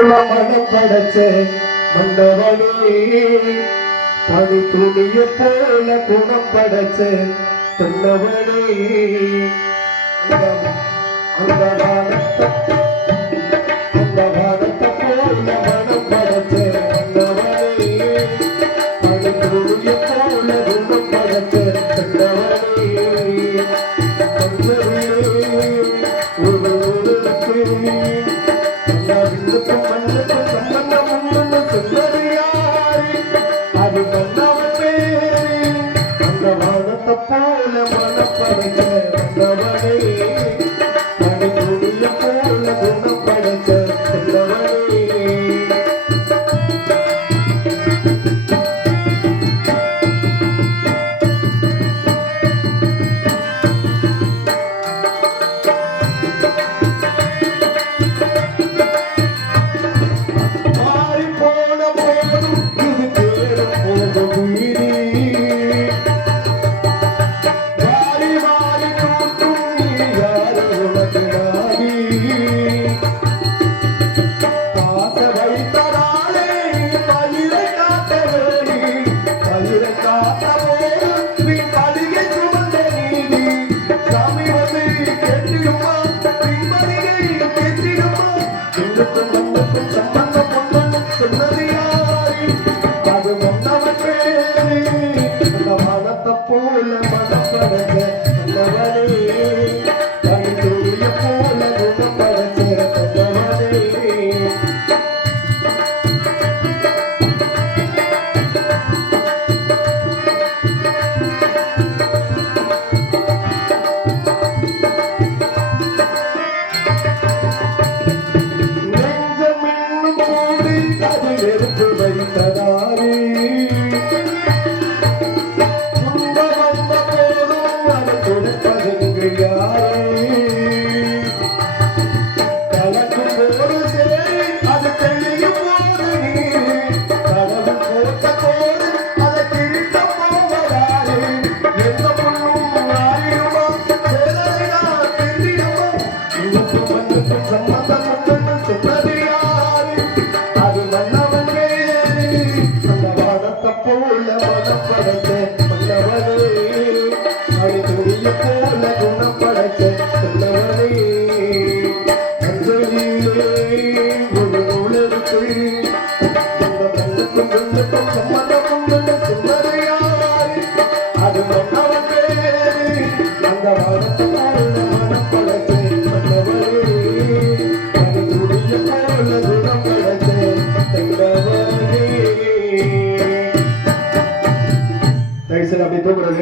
படைச்ச மண்டவனே பனி துணிய போல குணம் படைச்ச தொன்னவனே அந்த போல மனம் படைத்த நல்லவனே அடித்துடிய போல குணம் படைத்த நல்லவனே அஞ்சலியிலே ஒரு உணர்வுக்குள் இந்த மண்ணுக்கும் மண்ணுக்கும் சம்மதமும் கொண்ட சுந்தரையாய் அது மன்னவன் பேரு அந்த வாரத்தில் மனம் படைத்த நல்லவனே அடித்துடிய போல குணம் படைத்த நல்லவனே se la metió